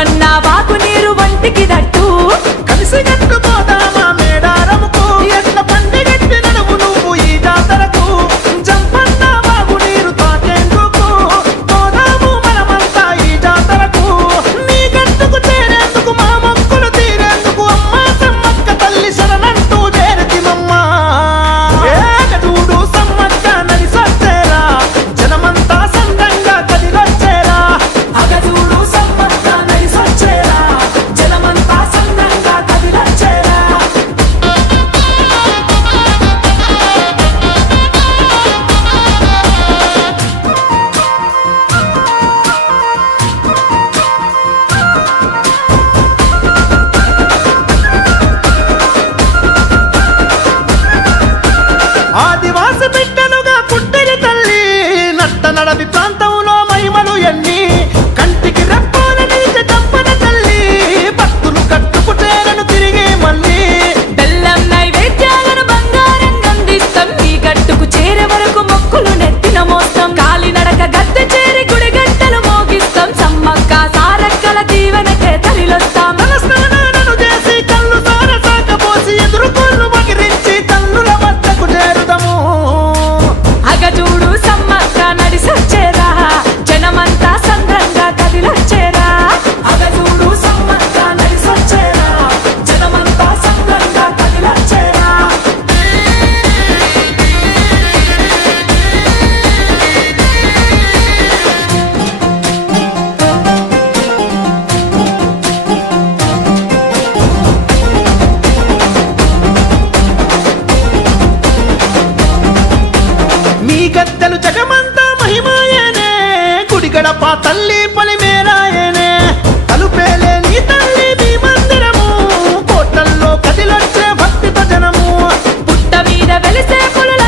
జంపన్న వాగు నీరు వంటికి దట్టు కలిసి గట్టుకోదామా మేడారముకు ఎట్ల పండిగట్టి నడువు నువ్వు ఈ జాతరకు జంపన్న వాగు నీరు తాకేందుకు పోదాము మనమంతా ఈ జాతరకు నీ గట్టుకు చేరేందుకు మా మొక్కులు తీరేందుకు అమ్మా సమ్మక్క తల్లి శరణంటూ చేరుతిమమ్మా ఏకదూడు సమ్మక్క నడిసొచ్చేరా జనమంతా సందంగా కదిలొచ్చేరా అగదూడు సమ్మక్క నడిసొచ్చేరా జనమంతా సందంగా కదిలొచ్చేరా ఆదివాసి బిడ్డలుగా పుట్టిన తల్లి నట్ట నడవి ప్రాంతంలో మహిమలు ఎన్ని కంటికి రెప్పాల నిలిచి తప్పన తల్లి భక్తులు కట్టుకు చేరను తిరిగి మళ్ళీ బెల్లం నైవేద్యాలను బంగారంగా అందిస్తాం ఈ గట్టుకు చేరే వరకు మొక్కులు నెత్తిన మోస్తాం కాలినడక గద్దె చేరి గుడి గంటలు మోగిస్తాం సమ్మక్క సారక్కల దీవెనకే తలిలొస్తాం తల స్నానాలను చేసి కళ్ళు సార సాకపోసి ఎదురుకోళ్ళు మగిరించి తల్లుల వద్దకు చేరుదము అగజూడు సమ్మక్క నడిసొచ్చేరా జనమంతా సంద్రంగా కదిలొచ్చేరా అగజూడు సమ్మక్క నడిసొచ్చేరా జనమంతా సంద్రంగా కదిలొచ్చేరా మీ గద్దెలు జగమంతా మహిమాయనే గుడి గడప తల్లి పలిమేరాయనే తలుపేలే నీ తల్లి మీ మందిరము కోటల్లో కదిలొచ్చే భక్తితో జనము పుట్ట మీద వెలిసే పులుల